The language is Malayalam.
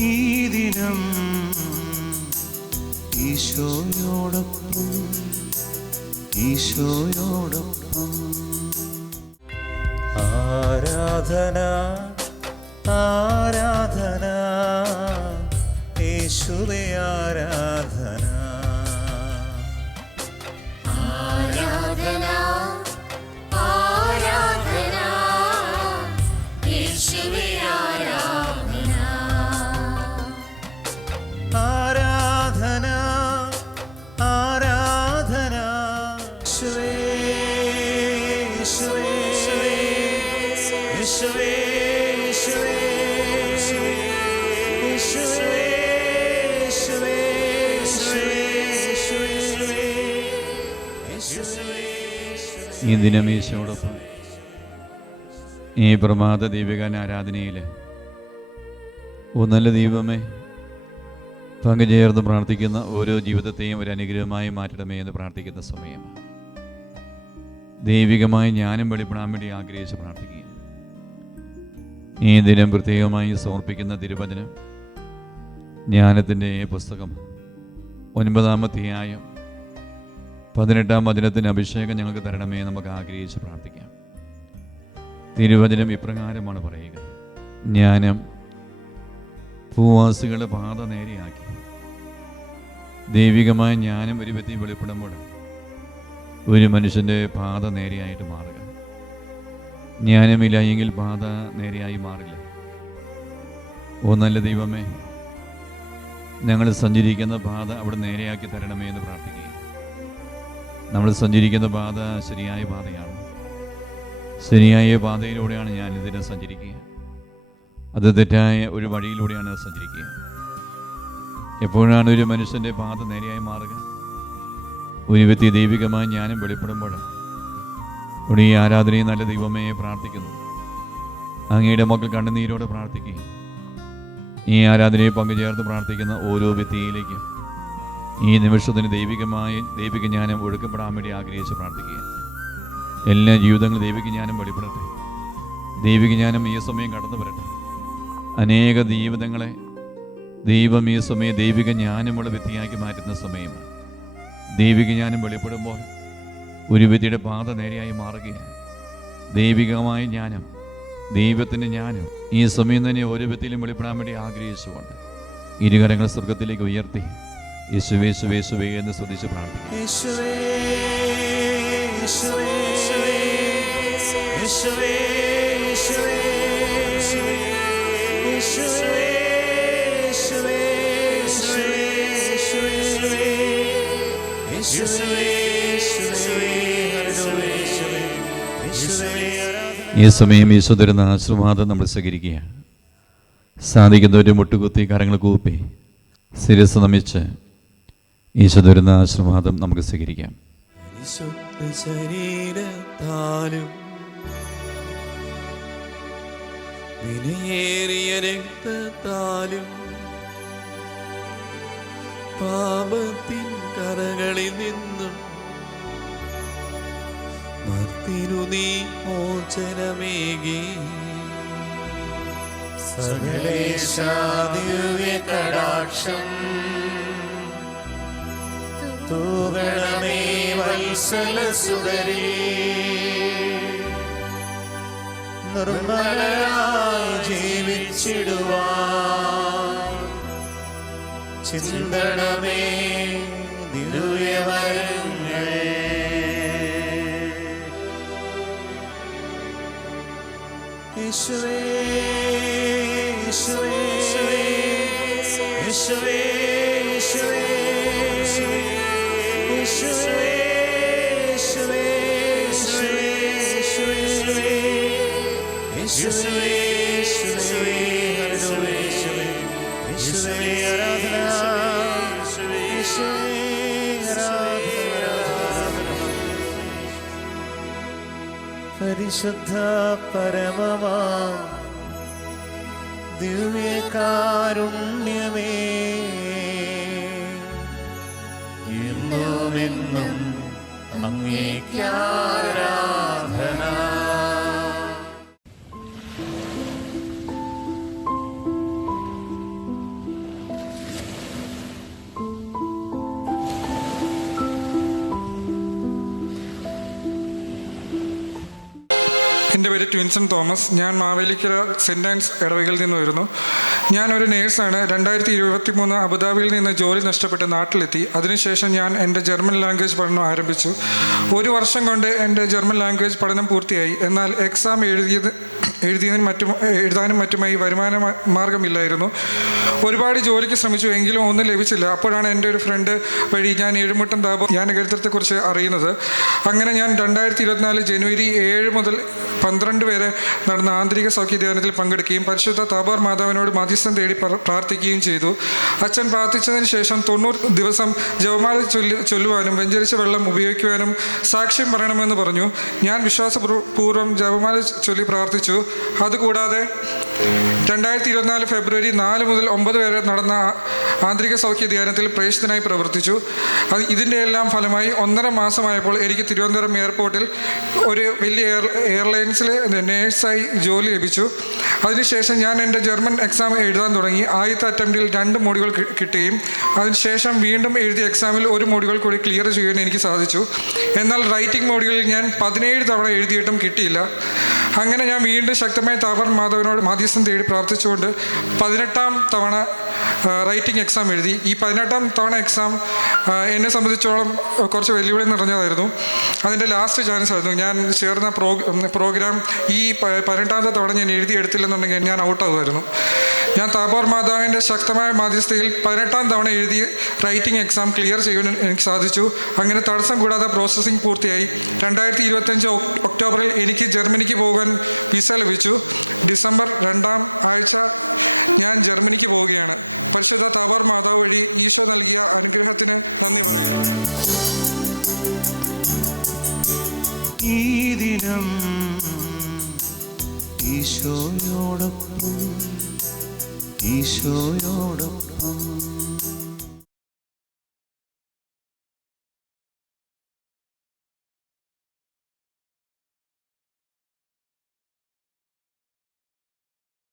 ഈ ദിനം ഈശോയോടൊപ്പം ഈശോയോടൊപ്പം. ആരാധന ആരാധന യേശുവേ ആരാധന. ആരാധന ആരാധന യേശുവേ ആരാധന. ആരാധന ആരാധന യേശുവേ യേശുവേ യേശുവേ ഈ ദിനം ഈശോടൊപ്പം ഈ പ്രഭാത ദീപികാന ആരാധനയിൽ നല്ല ദൈവമേ പങ്കുചേർന്ന് പ്രാർത്ഥിക്കുന്ന ഓരോ ജീവിതത്തെയും ഒരു അനുഗ്രഹമായി മാറ്റണമേ എന്ന് പ്രാർത്ഥിക്കുന്ന സമയം ദൈവികമായി ജ്ഞാനം വെളിപ്പെടാൻ വേണ്ടി ആഗ്രഹിച്ച് പ്രാർത്ഥിക്കുക. ഈ ദിനം പ്രത്യേകമായി സമർപ്പിക്കുന്ന തിരുവചനം ജ്ഞാനത്തിൻ്റെ പുസ്തകം 9-ാം അധ്യായം 18-ാം വചനത്തിന് അഭിഷേകം ഞങ്ങൾക്ക് തരണമേ നമുക്ക് ആഗ്രഹിച്ച് പ്രാർത്ഥിക്കാം. തിരുവചനം ഇപ്രകാരമാണ് പറയുക: ജ്ഞാനം ഭൂവാസികളുടെ പാത നേരെയാക്കി. ദൈവികമായ ജ്ഞാനം ഒരു വ്യക്തി വെളിപ്പെടുമ്പോൾ ഒരു മനുഷ്യൻ്റെ പാത നേരെയായിട്ട് മാറുക. ജ്ഞാനമില്ല എങ്കിൽ പാത നേരെയായി മാറില്ല. ഓ നല്ല ദൈവമേ, ഞങ്ങൾ സഞ്ചരിക്കുന്ന പാത അവിടെ നേരെയാക്കി തരണമേ എന്ന് പ്രാർത്ഥിക്കുക. നമ്മൾ സഞ്ചരിക്കുന്ന പാത ശരിയായ പാതയാണ്. ശരിയായ പാതയിലൂടെയാണ് ഞാൻ ഇതിനെ സഞ്ചരിക്കുക. അത് തെറ്റായ ഒരു വഴിയിലൂടെയാണ് സഞ്ചരിക്കുക. എപ്പോഴാണ് ഒരു മനുഷ്യൻ്റെ പാത നേരെയായി മാറുക? ഒരു വ്യക്തി ദൈവികമായ ജ്ഞാനം വെളിപ്പെടുമ്പോഴും ഇവിടെ ഈ ആരാധനയും നല്ല ദൈവമേ പ്രാർത്ഥിക്കുന്നു. അങ്ങയുടെ മക്കൾ കണ്ണുനീരോടെ പ്രാർത്ഥിക്കുക. ഈ ആരാധനയെ പങ്കുചേർത്ത് പ്രാർത്ഥിക്കുന്ന ഓരോ വ്യക്തിയിലേക്കും ഈ നിമിഷത്തിന് ദൈവിക ജ്ഞാനം ഒഴുക്കപ്പെടാൻ വേണ്ടി ആഗ്രഹിച്ച് പ്രാർത്ഥിക്കുക. എല്ലാ ജീവിതങ്ങളും ദൈവിക ജ്ഞാനം വെളിപ്പെടട്ടെ. ദൈവിക ജ്ഞാനം ഈ സമയം കടന്നു വരട്ടെ. അനേക ജീവിതങ്ങളെ ദൈവം ഈ സമയം ദൈവിക ജ്ഞാനമുള്ള വ്യക്തിയാക്കി മാറ്റുന്ന സമയം. ദൈവിക ജ്ഞാനം വെളിപ്പെടുമ്പോൾ ഒരു വ്യക്തിയുടെ പാത നേരെയായി മാറുകയാണ്. ദൈവികമായ ജ്ഞാനം, ദൈവത്തിൻ്റെ ജ്ഞാനം ഈ സമയം തന്നെ ഓരോ വ്യക്തിയിലും വെളിപ്പെടാൻ വേണ്ടി ആഗ്രഹിച്ചുകൊണ്ട് ഇരുകരങ്ങൾ സ്വർഗത്തിലേക്ക് ഉയർത്തി യേശുവേ യേശുവേ യേശുവേ എന്ന് സ്തുതിച്ച് പ്രാർത്ഥിക്കും. യേശുവേ യേശുവേ യേശുവേ യേശുവേ യേശുവേ ഈ സമയം ഈശോ തരുന്ന ആശീർവാദം നമ്മൾ സ്വീകരിക്കുകയാണ്. സാധിക്കുന്നവർ മുട്ടുകുത്തി കരങ്ങൾ കൂപ്പി ശിരസ് നമിച്ച് ഈശോ തരുന്ന ആശീർവാദം നമുക്ക് സ്വീകരിക്കാം. ശരീരത്താലും വിലയേറിയ രക്തത്താലും പാപത്തിൻ കരകളിൽ നിന്നും മർത്തിനു നീ മോചനമേകി. സകലേശാ ദിവ്യ കടാക്ഷം തൂകണമേ വത്സല സുതരേ. നിർമ്മലരായി ജീവിച്ചിടുവാൻ ചിന്തണമേ ദിവ്യവരങ്ങൾ. യേശുവേ യേശുവേ യേശുവേ യേശുവേ യേശുവേ യേശുവേ യേശുവേ യേശുവേ ആരാധന യേശുവേ ആരാധന. പരിശുദ്ധ പരമമാ ദിവ്യകാരുണ്യമേ എന്നുമെന്നും അങ്ങേക്കാരാധന. എൻ്റെ പേര് ട്വിൻസൺ തോമസ്. ഞാൻ മാവേലിക്കര സെൻറ് ആൻസ് ഇടവകയിൽ നിന്ന് വരുന്നു. ഞാനൊരു നേഴ്സാണ്. 2023 അബുദാബിയിൽ നിന്ന് ജോലി നഷ്ടപ്പെട്ട് നാട്ടിലെത്തി. അതിനുശേഷം ഞാൻ എൻ്റെ ജർമ്മൻ ലാംഗ്വേജ് പഠനം ആരംഭിച്ചു. 1 വർഷം കൊണ്ട് എൻ്റെ ജർമ്മൻ ലാംഗ്വേജ് പഠനം പൂർത്തിയായി. എന്നാൽ എക്സാം എഴുതാനും മറ്റുമായി വരുമാന മാർഗമില്ലായിരുന്നു. ഒരുപാട് ജോലിക്ക് ശ്രമിച്ചു, എങ്കിലും ഒന്നും ലഭിച്ചില്ല. അപ്പോഴാണ് എൻ്റെ ഒരു ഫ്രണ്ട് വഴി ഞാൻ ഏഴുമുട്ടം താബോർ ധ്യാനകേന്ദ്രത്തെക്കുറിച്ച് അറിയുന്നത്. അങ്ങനെ ഞാൻ 2024 ജനുവരി 7 മുതൽ 12 വരെ നടന്ന ആന്തരിക സൗഖ്യ ധ്യാനത്തിൽ പങ്കെടുക്കുകയും പരിശുദ്ധ താബോർ മാതാവിനോട് മധ്യസ്ഥം തേടി പ്രാർത്ഥിക്കുകയും ചെയ്തു. അച്ഛൻ പ്രാർത്ഥിച്ചതിന് ശേഷം 90 ദിവസം ജപമാല ചൊല്ലുവാനും വെഞ്ചരിച്ച വെള്ളം ഉപയോഗിക്കുവാനും സാക്ഷ്യം പറയണമെന്ന് പറഞ്ഞു. ഞാൻ വിശ്വാസപൂർവ്വം ജപമാല ചൊല്ലി പ്രാർത്ഥിച്ചു. അതുകൂടാതെ 2024 ഫെബ്രുവരി 4 മുതൽ 9 വരെ നടന്ന ആന്തരിക സൗഖ്യ ധ്യാനത്തിൽ പ്രേക്ഷിതനായി പ്രവർത്തിച്ചു. ഇതിൻ്റെ എല്ലാം ഫലമായി 1.5 മാസമായപ്പോൾ എനിക്ക് തിരുവനന്തപുരം എയർപോർട്ടിൽ ഒരു വലിയ എയർലൈൻസിൽ നേഴ്സായി ജോലി ലഭിച്ചു. അതിനുശേഷം ഞാൻ എൻ്റെ ജർമ്മൻ എക്സാം എഴുതാൻ തുടങ്ങി. ആദ്യത്തെ അറ്റംപ്റ്റിൽ 2 മോഡ്യൂൾ കിട്ടുകയും അതിനുശേഷം വീണ്ടും എഴുതിയ എക്സാമിൽ 1 മോഡ്യൂൾ കൂടി ക്ലിയർ ചെയ്യാൻ എനിക്ക് സാധിച്ചു. എന്നാൽ റൈറ്റിംഗ് മോഡ്യൂളിൽ ഞാൻ 17 തവണ എഴുതിയിട്ടും കിട്ടിയില്ല. അങ്ങനെ ഞാൻ വീണ്ടും ശക്തമായ താബോർ മാതാവിനോട് മധ്യസ്ഥം തേടി പ്രാർത്ഥിച്ചുകൊണ്ട് 18ാം തവണ റൈറ്റിംഗ് എക്സാം എഴുതി. ഈ 18ാം തവണ എക്സാം എന്നെ സംബന്ധിച്ചോളം കുറച്ച് വെല്ലുവിളി നിറഞ്ഞതായിരുന്നു. അതിൻ്റെ ലാസ്റ്റ് ചാൻസ് ആയിരുന്നു. ഞാൻ ചേർന്ന പ്രോഗ്രാം ഈ 18ാമത്തെ തവണ ഞാൻ എഴുതിയെടുത്തില്ലെന്നുണ്ടെങ്കിൽ ഞാൻ ഔട്ടാകുമായിരുന്നു. ഞാൻ താബോർ മാതാവിൻ്റെ ശക്തമായ മധ്യസ്ഥയിൽ 18ാം തവണ എഴുതി റൈറ്റിംഗ് എക്സാം ക്ലിയർ ചെയ്യാൻ എനിക്ക് സാധിച്ചു. അങ്ങനെ തടസ്സം കൂടാതെ പ്രോസസ്സിംഗ് പൂർത്തിയായി. 2025 ഒക്ടോബറിൽ എനിക്ക് ജർമ്മനിക്ക് പോകാൻ വിസ ലഭിച്ചു. ഡിസംബർ 2ാം ആഴ്ച ഞാൻ ജർമ്മനിക്ക് പോവുകയാണ്. പരിശുദ്ധ താബോർ മാതാവ് വഴി ഈശോ നൽകിയ അനുഗ്രഹത്തിന് നന്ദി പറയുന്നു. ഈ ദിനം ഈശോയോടൊപ്പം